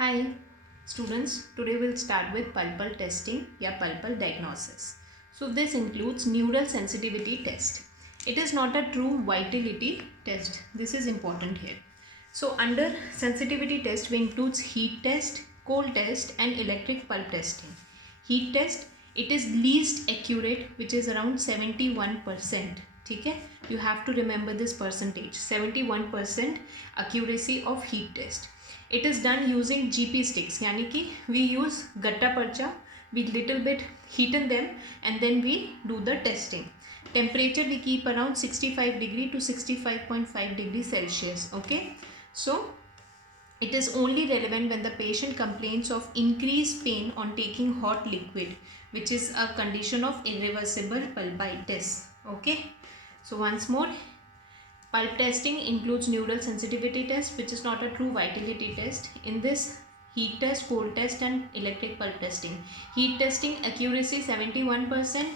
Hi students, today we'll start with pulpal testing या pulpal diagnosis. So this includes neural sensitivity test. It is not a true vitality test. This is important here. So under sensitivity test we includes heat test, cold test and electric pulp testing. Heat test, it is least accurate, which is around 71%. ठीक है, you have to remember this percentage, 71% accuracy of heat test. It is done using GP sticks, यानी कि we use गट्टा पर्चा, we little bit heaten them and then we do the testing. Temperature we keep around 65 degree to 65.5 degree Celsius. Okay, so it is only relevant when the patient complains of increased pain on taking hot liquid, which is a condition of irreversible pulpitis. Okay, so once more, pulp testing includes neural sensitivity test, which is not a true vitality test. In this, heat test, cold test and electric pulp testing. Heat testing accuracy 71%,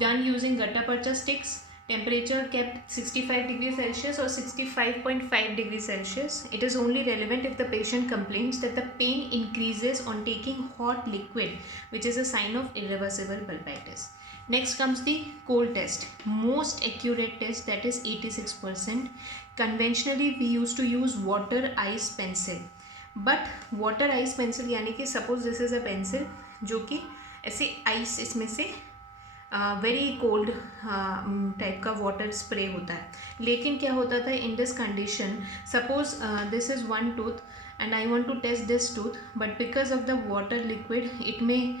done using gutta percha sticks. Temperature kept 65 degrees Celsius or 65.5 degrees Celsius. It is only relevant if the patient complains that the pain increases on taking hot liquid, which is a sign of irreversible pulpitis. Next comes the cold test, most accurate test, that is 86%. Conventionally we used to use water ice pencil, but water ice pencil यानी कि suppose this is a pencil जो कि ऐसे ice इसमें से very cold type का water spray होता है. लेकिन क्या होता था in this condition, suppose this is one tooth and I want to test this tooth, but because of the water liquid it may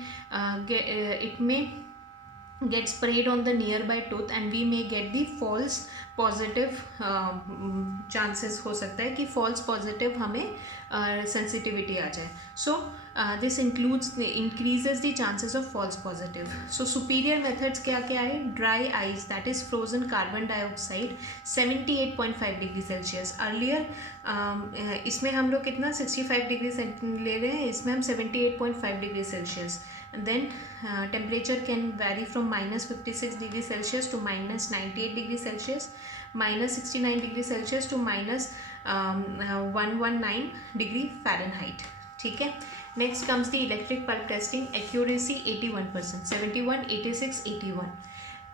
get sprayed on the nearby tooth and we may get the false positive chances हो सकता है कि false positive हमें sensitivity आ जाए. So this increases the chances of false positive. So superior methods क्या क्या है? Dry ice, that is frozen carbon dioxide 78.5 degree Celsius. Earlier इसमें हम लोग कितना 65 डिग्री ले रहे हैं, इसमें हम 78.5 degree Celsius. Then temperature can vary from minus 56 degree Celsius to minus 98 degree Celsius, minus 69 degree Celsius to minus 119 degree Fahrenheit. ठीक है. Next comes the electric pulp testing. Accuracy 81%, 71, 86, 81.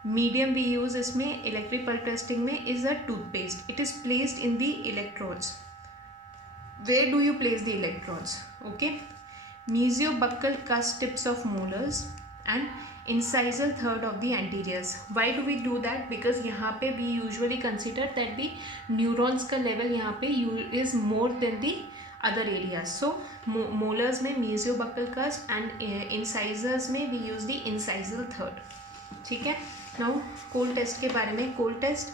Medium we use इसमें electric pulp testing में is a toothpaste. It is placed in the electrodes. Where do you place the electrodes? Okay. Mesiobuccal cusp tips of molars and incisal third of the anteriors. Why do we do that? Because यहाँ पे we usually consider that the neurons का level यहाँ पे is more than the other areas. So molars में mesiobuccal cusp and incisors में we use the incisal third. ठीक है. Now cold test के बारे में. Cold test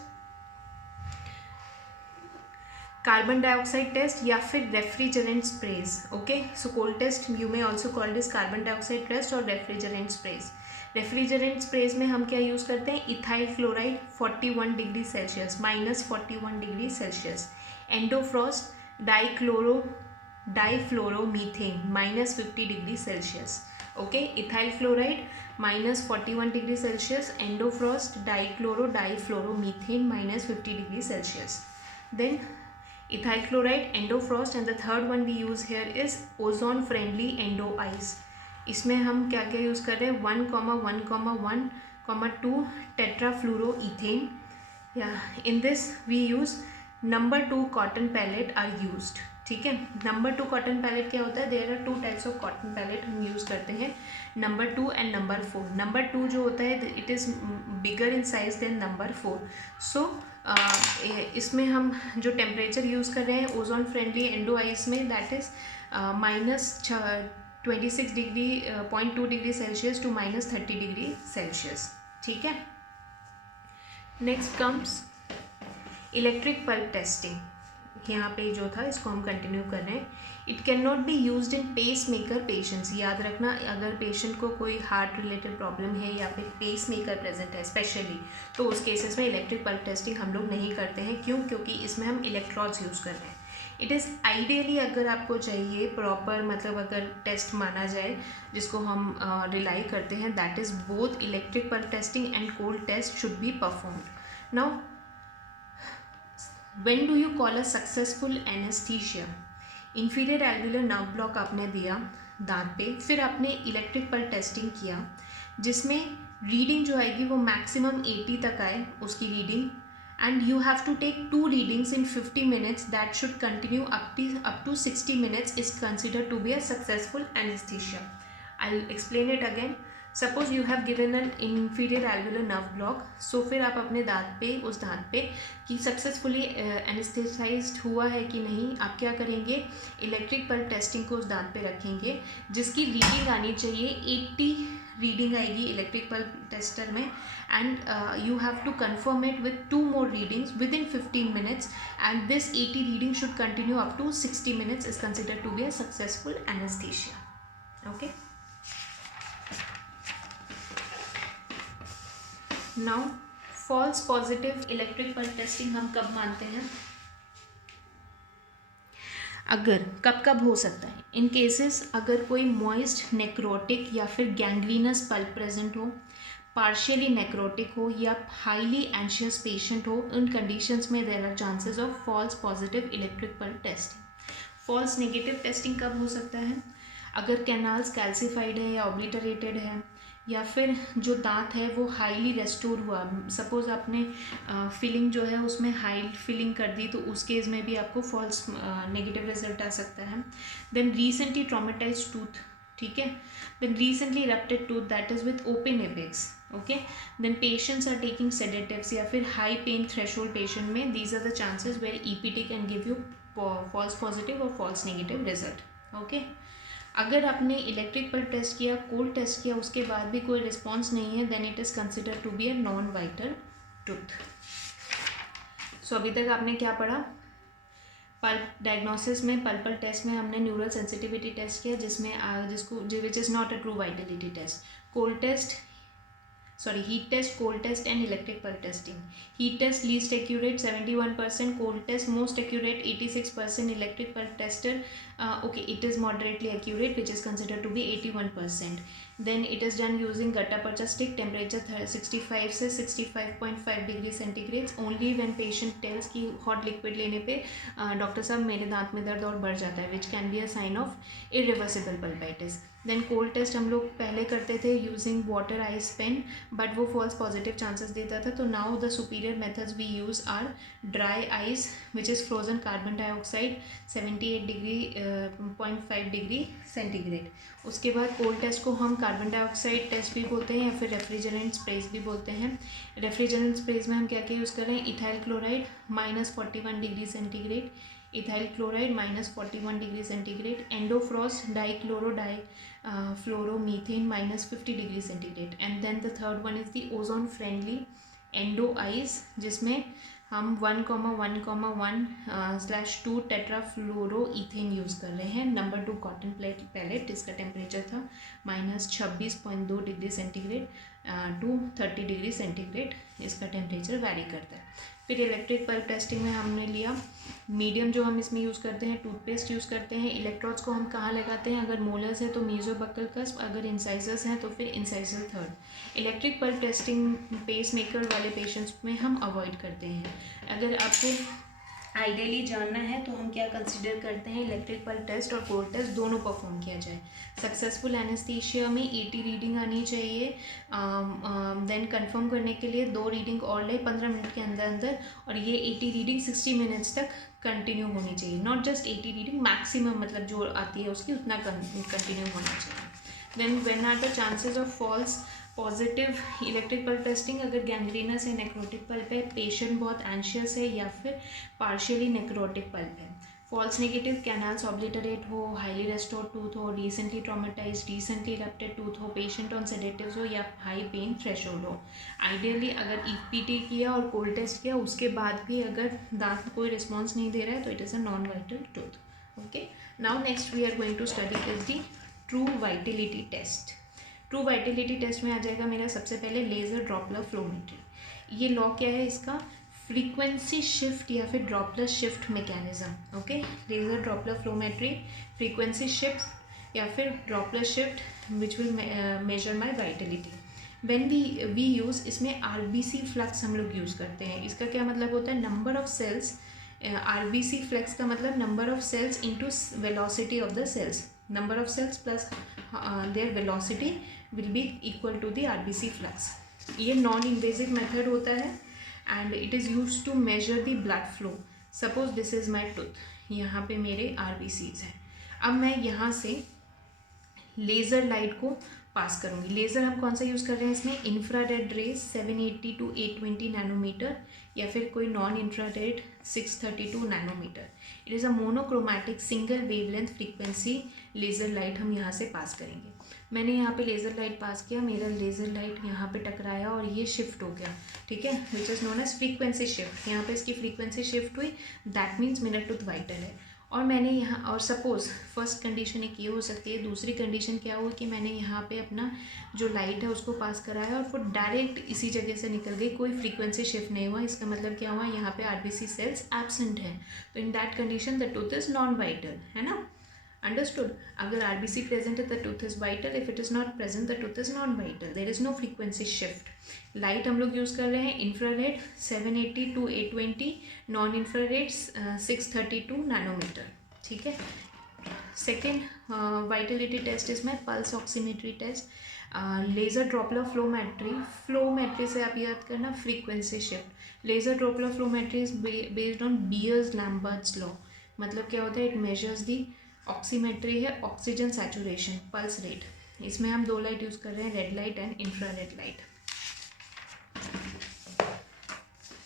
carbon dioxide test या फिर refrigerant sprays. Okay, so cold test you may also call this carbon dioxide test और refrigerant sprays. Refrigerant sprays में हम क्या यूज़ करते हैं? Ethyl chloride 41 degree Celsius, minus 41 degree Celsius. Endofrost difluoromethane minus 50 degree Celsius. Okay, ethyl chloride minus 41 degree Celsius, Endofrost difluoromethane minus 50 degree Celsius. Then ethyl chloride, endofrost, and the third one we use here is ozone friendly endo ice. इसमें हम क्या क्या use कर रहे हैं? 1,1,1,2 tetrafluoroethane. Yeah, in this we use number 2 cotton pellet are used. ठीक है. Number 2 cotton palette क्या होता है? There are 2 types of cotton pellet हम यूज़ करते हैं, नंबर 2 एंड नंबर 4. नंबर 2 जो होता है it is bigger in size than number 4. So इसमें हम जो टेम्परेचर यूज़ कर रहे हैं ओजोन फ्रेंडली एंडो आइस में, that is minus 26 degree 0.2 degree celsius to minus 30 degree celsius. ठीक है. Next comes electric pulp testing. यहाँ पे जो था इसको हम कंटिन्यू कर रहे हैं. It can not be used in pace maker patients. याद रखना, अगर पेशेंट को कोई हार्ट रिलेटेड प्रॉब्लम है या फिर पेस मेकर प्रेजेंट है स्पेशली, तो उस केसेस में इलेक्ट्रिक पल्प टेस्टिंग हम लोग नहीं करते हैं. क्यों? क्योंकि इसमें हम इलेक्ट्रोड्स यूज़ कर रहे हैं. इट इज़ आइडियली अगर आपको चाहिए प्रॉपर, मतलब अगर टेस्ट माना जाए जिसको हम रिलाई करते हैं, that is both electric pulp testing and cold test should be performed. Now when do you call a successful anesthesia? Inferior alveolar nerve block आपने दिया दांत पे, फिर आपने इलेक्ट्रिक पल्स टेस्टिंग किया जिसमें रीडिंग जो आएगी वो मैक्सिमम 80 तक आए उसकी reading, and you have to take 2 readings in 50 minutes that should continue up to 60 minutes is considered to be a successful anesthesia. I'll explain it again. Suppose you have given an inferior alveolar nerve block, so फिर आप अपने दांत पे, उस दांत पे कि successfully एनेस्थेसाइज्ड हुआ है कि नहीं, आप क्या करेंगे, इलेक्ट्रिक पल्स टेस्टिंग को उस दांत पे रखेंगे जिसकी रीडिंग आनी चाहिए 80 रीडिंग आएगी इलेक्ट्रिक पल्स टेस्टर में, and you have to confirm it with 2 more readings within 15 minutes, and this 80 reading should continue up to 60 minutes is considered to be a successful anesthesia. Okay, now false positive electric pulse testing हम कब मानते हैं, अगर कब हो सकता है, इन cases अगर कोई मॉइस्ट नेक्रोटिक या फिर गैंग्रीनस पल्प प्रेजेंट हो, पार्शियली नेक्रोटिक हो या हाईली एंशियस पेशेंट हो, उन कंडीशंस में there are chances of false positive electric pulse testing. False negative testing कब हो सकता है, अगर कैनाल्स कैल्सिफाइड है या ऑब्लिटरेटेड है, या फिर जो दांत है वो हाईली रेस्टोर हुआ, सपोज आपने फिलिंग जो है उसमें हाई फिलिंग कर दी, तो उस केस में भी आपको फॉल्स नेगेटिव रिजल्ट आ सकता है. देन रिसेंटली ट्रॉमेटाइज्ड टूथ, ठीक है, then recently erupted tooth that is with open apex, okay, then patients are taking sedatives या फिर हाई पेन थ्रेशोल्ड पेशेंट में, these are the chances where EPT can give you false positive और false negative result. Okay, अगर आपने electric pulse test किया, cold test किया, उसके बाद भी कोई रिस्पॉन्स नहीं है, then it is considered to be a non vital tooth. So अभी तक आपने क्या पढ़ा, पल्प डायग्नोसिस में, पल्पल टेस्ट में हमने न्यूरल सेंसिटिविटी टेस्ट किया जिसमें जिसको which is not a true vitality test. Cold test, heat test, cold test and electric pulse testing. Heat test least accurate 71%, cold test most accurate 86%, electric pulse tester okay, it is moderately accurate which is considered to be 81%. Then it is done using gutta percha stick, temperature 65 से 65.5 degree centigrade. Only when patient tells कि hot liquid लेने पे doctor साहब मेरे दांत में दर्द और बढ़ जाता है, which can be a sign of irreversible pulpitis. Then cold test हम लोग पहले करते थे using water ice pen, but वो फॉल्स पॉजिटिव चांसेस देता था, तो now the superior methods we use are dry ice which is frozen carbon dioxide 78 degree 0.5 degree centigrade. उसके बाद कोल्ड टेस्ट को हम कार्बन डाइऑक्साइड टेस्ट भी बोलते हैं या फिर रेफ्रिजरेंट स्प्रेज भी बोलते हैं. रेफ्रिजरेंट स्प्रेज में हम क्या क्या यूज़ कर रहे हैं, ethyl chloride -41 degree centigrade, ethyl chloride -41 degree centigrade, Endofrost dichlorofluoromethane -50 degree centigrade. And then the third one is the ozone friendly endo Ice जिसमें हम 1,1,1/2 टेट्राफ्लोरो इथेन यूज़ कर रहे हैं. नंबर 2 कॉटन पैलेट, इसका temperature था -26.2 degree centigrade to 30 degree centigrade, इसका temperature vary करता है. फिर इलेक्ट्रिक पल्स टेस्टिंग में हमने लिया मीडियम, जो हम इसमें यूज़ करते हैं टूथपेस्ट यूज़ करते हैं. इलेक्ट्रोड्स को हम कहाँ लगाते हैं, अगर मोलर्स है तो मीजोबक्कल कस्प, अगर इंसाइजर्स हैं तो फिर incisor third. Electric pulse testing pace maker वाले पेशेंट्स में हम अवॉइड करते हैं. अगर आपको आइडियली जानना है तो हम क्या कंसिडर करते हैं, इलेक्ट्रिक पल्स टेस्ट और कोल्ड टेस्ट दोनों परफॉर्म किया जाए. सक्सेसफुल एनेस्थीशिया में 80 रीडिंग आनी चाहिए. देन कंफर्म करने के लिए 2 रीडिंग और ले 15 मिनट के अंदर अंदर, और ये 80 रीडिंग 60 मिनट्स तक कंटिन्यू होनी चाहिए. नॉट जस्ट 80 रीडिंग, मैक्सिमम मतलब जो आती है उसकी उतना कंटिन्यू होना चाहिए. Then when are the chances of false positive electric pulse testing, अगर गैंग्रीनस है, नेक्रोटिक पल्प है, पेशेंट बहुत एंशियस है या फिर पार्शियली नेक्रोटिक पल्प है. फॉल्स नेगेटिव, कैनाल्स ऑब्लिटरेट हो, हाईली रेस्टोर्ड टूथ हो, recently traumatised, recently erupted tooth हो, पेशेंट ऑन सेडेटिव्स हो या हाई पेन थ्रेशोल्ड हो. आइडियली अगर ईपीटी किया और कोल्ड टेस्ट किया उसके बाद भी अगर दांत कोई रिस्पॉन्स नहीं दे रहा है तो it is a non vital tooth. Okay, now next we are going to study is the true vitality test. True vitality test में आ जाएगा मेरा सबसे पहले लेज़र ड्रॉपलर फ्लोमेट्री. ये लॉ क्या है इसका, फ्रीक्वेंसी शिफ्ट या फिर doppler shift mechanism. Okay, laser ड्रॉपलर flowmetry, frequency shift या फिर doppler shift which will measure my vitality. When we use, इसमें आरबीसी फ्लक्स हम लोग यूज़ करते हैं. इसका क्या मतलब होता है, number of cells RBC flux का मतलब number of cells into velocity of the cells, number of cells plus their velocity will be equal to the RBC flux. ये नॉन इन्वेजिव मेथड होता है and it is use to measure the blood flow. Suppose this is my tooth, यहाँ पे मेरे RBCs हैं. अब मैं यहाँ से लेज़र लाइट को पास करूँगी. लेज़र हम कौन सा यूज़ कर रहे हैं इसमें, इंफ्रारेड रेज 780 to 820 नैनोमीटर या फिर कोई non infrared 632 nanometre. It is a monochromatic single wavelength frequency laser light हम यहाँ से पास करेंगे. मैंने यहाँ पे लेज़र लाइट पास किया, मेरा लेज़र लाइट यहाँ पे टकराया और ये शिफ्ट हो गया. ठीक है, which is known as frequency shift. यहाँ पे इसकी फ्रीक्वेंसी शिफ्ट हुई, दैट मीन्स मेरा टूथ वाइटल है. और मैंने यहाँ, और सपोज़ फर्स्ट कंडीशन एक ये हो सकती है. दूसरी कंडीशन क्या हुआ कि मैंने यहाँ पे अपना जो लाइट है उसको पास कराया और वो डायरेक्ट इसी जगह से निकल गई, कोई फ्रीक्वेंसी शिफ्ट नहीं हुआ. इसका मतलब क्या हुआ, यहाँ पे RBC सेल्स एब्सेंट है. तो in that condition the tooth is non vital, है ना. अंडरस्टूड. अगर RBC प्रेजेंट है the tooth is vital, if it is not present the tooth is non vital. There is no frequency shift. Light हम लोग use कर रहे हैं infrared 780 to 820, non infrared 632 nanometre. ठीक है. सेकेंड वाइटलिटी टेस्ट इसमें pulse oximetry test, laser ड्रॉपलर flowmetry. Flowmetry से आप याद करना frequency shift. Laser ड्रॉपलर flowmetry is based on bears-Lambert's law. मतलब क्या होता है, इट मेजर्स दी, ऑक्सीमेट्री है ऑक्सीजन सैचुरेशन, पल्स रेट. इसमें हम दो लाइट यूज़ कर रहे हैं, red light and infrared light.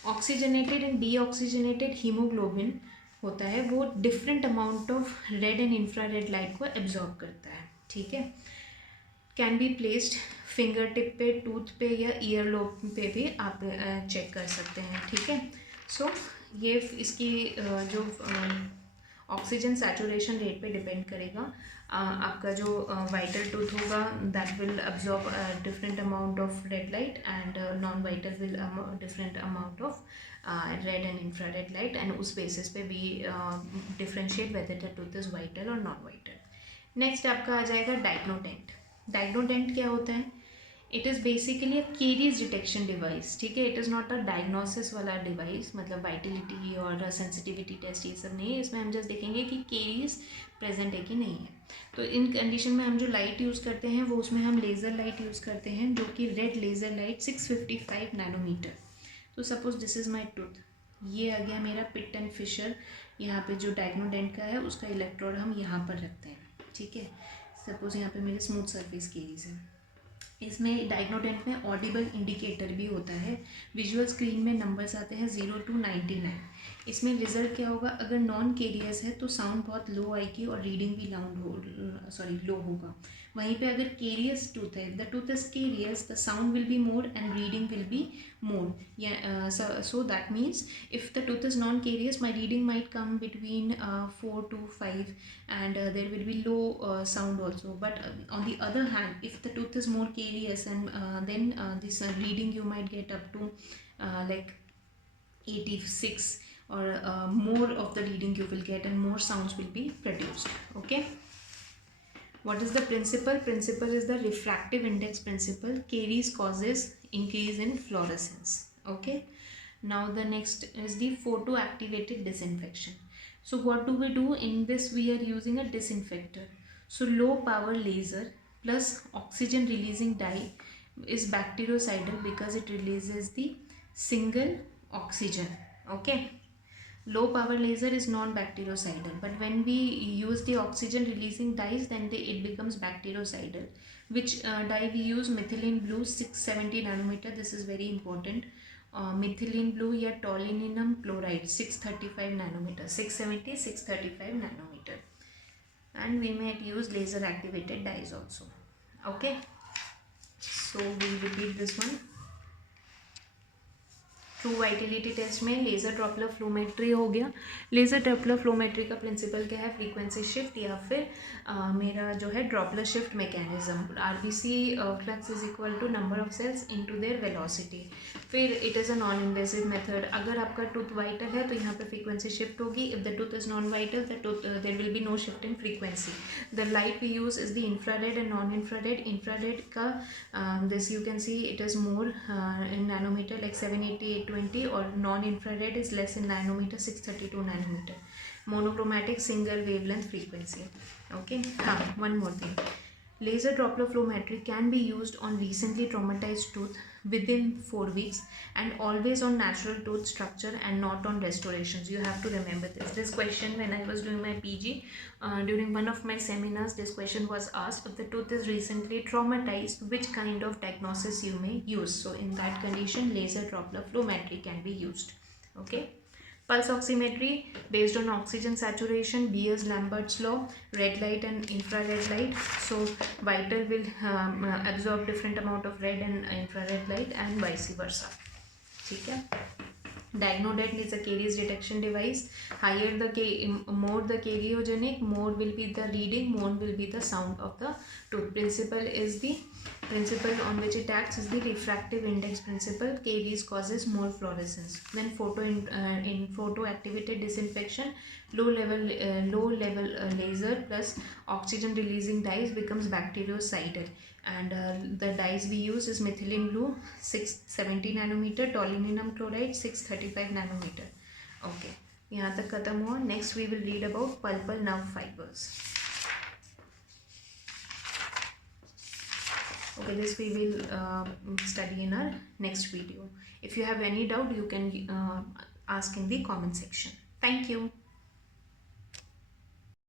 Oxygenated and deoxygenated haemoglobin होता है, वो different amount of red and infrared light को एब्जॉर्ब करता है. ठीक है. Can be placed finger tip पे, टूथ पे या ईयर लोब पे भी आप चेक कर सकते हैं. ठीक है. सो ये इसकी जो ऑक्सीजन सैचुरेशन रेट पे डिपेंड करेगा. आपका जो वाइटल टूथ होगा that will absorb different amount of red light and non vital will different amount of red and infrared light, and उस बेसिस पे we differentiate whether the tooth is vital और non vital. Next आपका आ जाएगा diagnodent. Diagnodent क्या होता है, it is basically a caries detection device. ठीक है. It is not a diagnosis वाला डिवाइस, मतलब वाइटिलिटी और सेंसिटिविटी टेस्ट ये सब नहीं है. इसमें हम जस्ट देखेंगे कि केरीज प्रेजेंट है कि नहीं है. तो इन कंडीशन में हम जो लाइट यूज़ करते हैं वो उसमें हम लेज़र लाइट यूज़ करते हैं, जो कि रेड लेज़र लाइट 655 नैनोमीटर. तो suppose this is my tooth, ये आ गया मेरा पिट एंड फिशर. यहाँ पे जो डायग्नोडेंट का है उसका इलेक्ट्रोड हम यहाँ पर रखते हैं. ठीक है. सपोज यहाँ पे मेरे स्मूथ सरफेस केरीज है. इसमें डायग्नोडेंट में ऑडिबल इंडिकेटर भी होता है. विजुअल स्क्रीन में नंबर्स आते हैं 0 to 99. इसमें रिजल्ट क्या होगा, अगर नॉन केरियस है तो साउंड बहुत लो आएगी और रीडिंग भी लो होगा. वहीं पे अगर केरियस टूथ है, the tooth is carious, the sound will be more and reading will be more. So that means if the tooth is non-carious, my reading might come between 4 to 5 and there will be low sound also. But on the other hand, if the tooth is more carious, and then this reading you might get up to like 86 or more of the reading you will get, and more sounds will be produced. Okay. What is the principle? Principle is the refractive index principle. Caries causes increase in fluorescence. Okay. Now the next is the photoactivated disinfection. So what do we do in this? We are using a disinfector. So low power laser plus oxygen releasing dye is bactericidal because it releases the single oxygen. Okay. Low power laser is non-bactericidal, but when we use the oxygen releasing dyes, then it becomes bactericidal. Which dye we use? Methylene blue 670 nanometer. This is very important. Methylene blue या tolueninum chloride 635 nanometer, 670 635 nanometer, and we may use laser activated dyes also. Okay, so we repeat this one. True vitality test में laser ड्रॉपलर flowmetry हो गया. Laser ड्रॉपलर flowmetry का principle क्या है, frequency shift या फिर मेरा जो है Doppler shift mechanism. RBC flux is equal to number of cells into their velocity. फिर it is a non invasive method. अगर आपका टूथ वाइटल है तो यहाँ पे फ्रीक्वेंसी शिफ्ट होगी. If the tooth is non vital the tooth there will be no shift in frequency. The light we use is the infrared and non infrared का this you can see it is more in nanometre, like 780 820, or non-infrared is less in nanometer, 632 nanometer. Monochromatic single wavelength frequency. Okay, one more thing. Laser Doppler flowmetry can be used on recently traumatized tooth within 4 weeks, and always on natural tooth structure and not on restorations. You have to remember this. This question, when I was doing my PG, during one of my seminars, this question was asked: if the tooth is recently traumatized, which kind of diagnosis you may use? So in that condition, laser Doppler flowmetry can be used. Okay. Pulse oximetry based on oxygen saturation, Beers-Lambert's law, red light and infrared light. So vital will absorb different amount of red and infrared light, and vice versa. Okay. Diagnodet is a caries detection device. Higher the more the keriogenic, more will be the reading, more will be the sound of the tooth. Principle on which it acts is the refractive index principle. Caries causes more fluorescence. When in photo activated disinfection, low level laser plus oxygen releasing dyes becomes bactericidal, and the dyes we use is methylene blue 670 nanometer, tolueninum chloride 635 nanometer. Okay, यहाँ तक खत्म हुआ. Next we will read about pulpal nerve fibers. Okay, this we will study in our next video. If you have any doubt, you can ask in the comment section. Thank you.